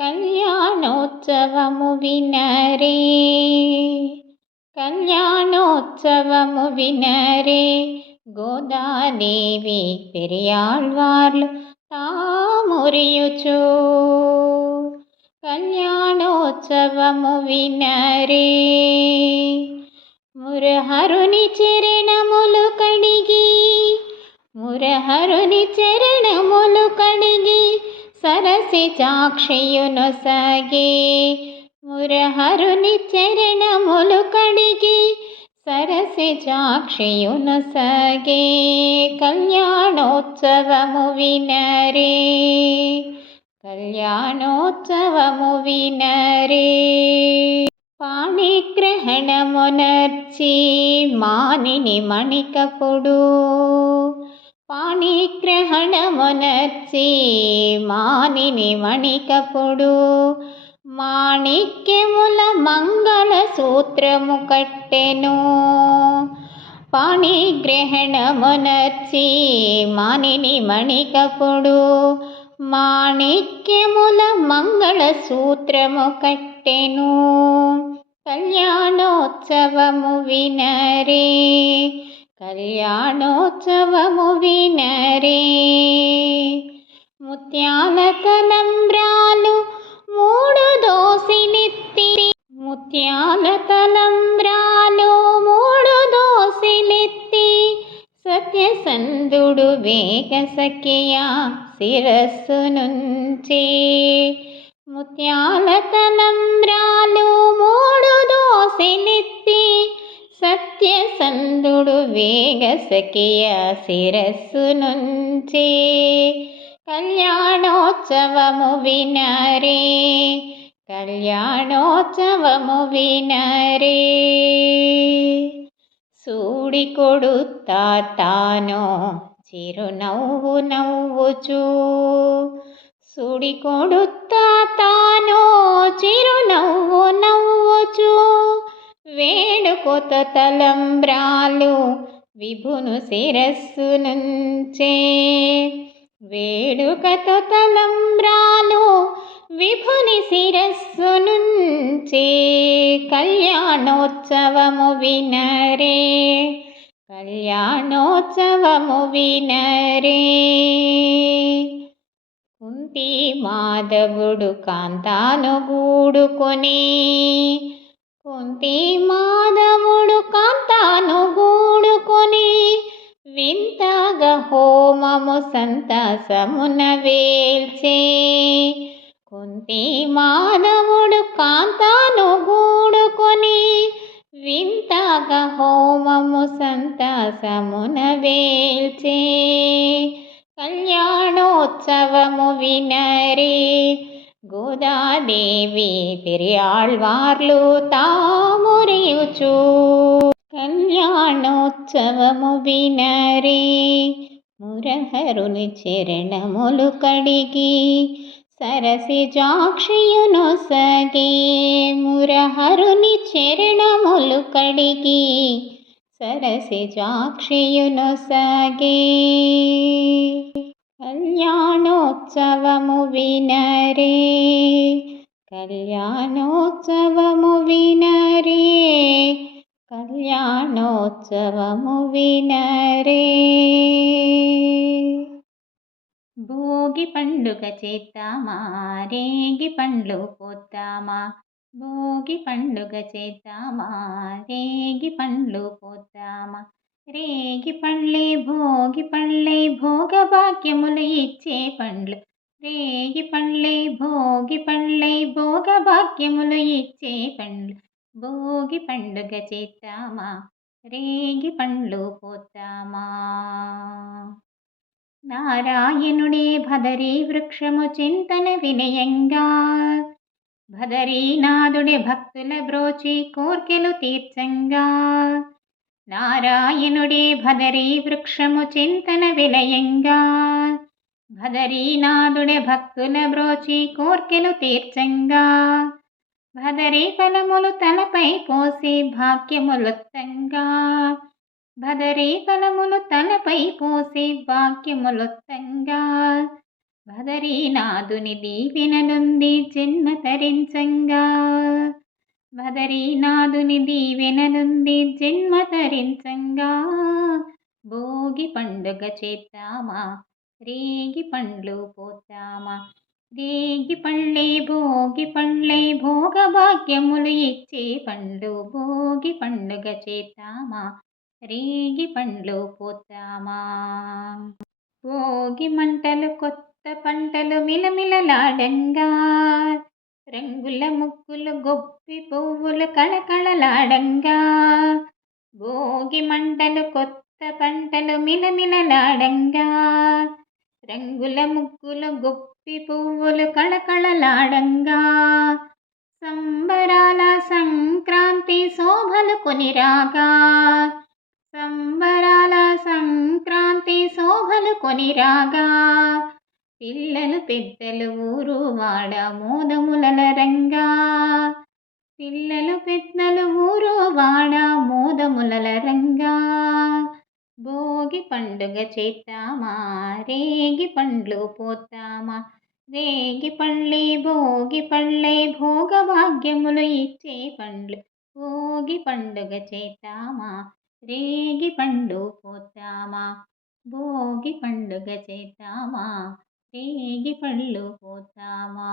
కళ్యాణోత్సవము వినరే, కళ్యాణోత్సవము వినరే, గోదాదేవి పెరియాళ్వార్లు తామురియుచు. కళ్యాణోత్సవము వినరే, మురహరుని చరణములు కడిగి, మురహరుని చరణములు కడిగి, సరసి సాక్షియునొసగే. మురహరుని చరణములు కడిగి, సరసి సాక్షియునొసగే. కళ్యాణోత్సవము వినరే, కళ్యాణోత్సవము వినరే. పాణిగ్రహణమునర్చి మానిని మణికపుడు, పాణిగ్రహణమునర్చి మానిని మణికపుడు, మాణిక్యముల మంగళ సూత్రము కట్టెను. పాణిగ్రహణమునర్చి మానిని మణికపుడు, మాణిక్యముల మంగళ సూత్రము కట్టెను. కళ్యాణోత్సవము వినరే, కళ్యాణోత్సవము వినరే. ముత్యాల తలంబ్రాలు మూడు దోసిలెత్తి, ముత్యాల తలంబ్రాలు మూడు దోసిలెత్తి, సత్యసంధుడు వేగ సఖ్య శిరస్సు నుంచి. ముత్యాల తలంబ్రాలు మూడు దోసిలెత్తి, సత్యసంధుడు వేగ సఖ్య శిరస్సు నుంచి. కళ్యాణోత్సవము వినరే, కళ్యాణోత్సవము వినరే. సూడి కొడుతా తాను చిరునవ్వు నవ్వుచు, సూడి కొడుతా తాను చిరునవ్వు నవ్వుచు, వేడుకొత తలంబ్రాలు విభును శిరస్సు నుంచే. వేడుకతో తలంబ్రాలు విభుని శిరస్సు నుంచే. కళ్యాణోత్సవము వినరే, కళ్యాణోత్సవము వినరే. కుంతి మాధవుడు కాంతాను గూడుకొని, కుంతి మాధవుడు కాంతాను గూడుకొని, వింతగా హోమము సంతసమున వేల్చే. కుంతి మాధవుడు కాంతాను గూడుకొని, వింతగా హోమము సంతసమున వేల్చే. కళ్యాణోత్సవము వినరే, గోదాదేవి పెరియాళ్వార్లు తామురియుచు. కళ్యాణోత్సవము వినరే, మురహరుని చరణములు కడిగి, సరసి సాక్షియునొసగే. మురహరుని చరణములు కడిగి, సరసి సాక్షియునొసగే. కళ్యాణోత్సవము వినరే, కళ్యాణోత్సవము వినరే, కళ్యాణోత్సవము వినరే. భోగి పండుగ చేద్దామా, రేగి పండ్లు పోద్దామా. భోగి పండుగ చేద్దామా, రేగి పండ్లు పోద్దామా. రేగి పండ్లే భోగి పండ్లే, భోగ భాగ్యములు ఇచ్చే పండ్లు. రేగి పండ్లే భోగి పండ్లే, భోగ భాగ్యములు ఇచ్చే పండ్లు. భోగి పండుగ చేద్దామా, రేగి పండ్లు పోద్దామా. నారాయణుడే భదరీ వృక్షము చింతన వినయంగా, భదరీనాథుడే భక్తుల బ్రోచి కోర్కెలు తీర్చంగా. నారాయణుడే భదరీ వృక్షము చింతన విలయంగా, భదరీనాథుడే భక్తుల బ్రోచి కోర్కెలు తీర్చంగా. భదరీ ఫలములు తలపై పోసి భాగ్యములొత్తంగా, భదరీ ఫలములు తలపై పోసి భాగ్యములొత్తంగా. బదరీనాథుని దీవెనలుంది జన్మ తరించంగా. బదరీనాథుని దీవెనలుంది జన్మ తరించంగా. భోగి పండుగ చేద్దామా, రేగి పండ్లు పోద్దామా. రేగి పళ్ళే భోగి పళ్ళే భోగభాగ్యములు ఇచ్చే పండ్లు. భోగి పండుగ చేద్దామా, రేగి పండ్లు పోద్దామా. భోగి మంటలు కొత్త పంటలు మిలమిలలాడంగా. రంగుల ముగ్గులు గొప్పి పువ్వులు కళకళలాడంగా. భోగి మంటలు కొత్త పంటలు మిలమిలలాడంగా. రంగుల ముగ్గులు గొప్పి పువ్వులు కళకళలాడంగా. సంబరాల సంక్రాంతి శోభలు కొనిరాగా. సంబరాల సంక్రాంతి శోభలు కొనిరాగా. పిల్లలు పెద్దలు ఊరు వాడ మోదములరంగా. పిల్లలు పెద్దలు ఊరు వాడ మోదములరంగా. భోగి పండుగ చేద్దామా, రేగి పండ్లు పోద్దామా. రేగి పళ్ళే భోగి పళ్ళే భోగభాగ్యములు ఇచ్చే పండ్లు. భోగి పండుగ చేద్దామా, రేగి పండ్లు పోద్దామా. భోగి పండుగ చేద్దామా, రేగి పళ్ళు పోద్దామా.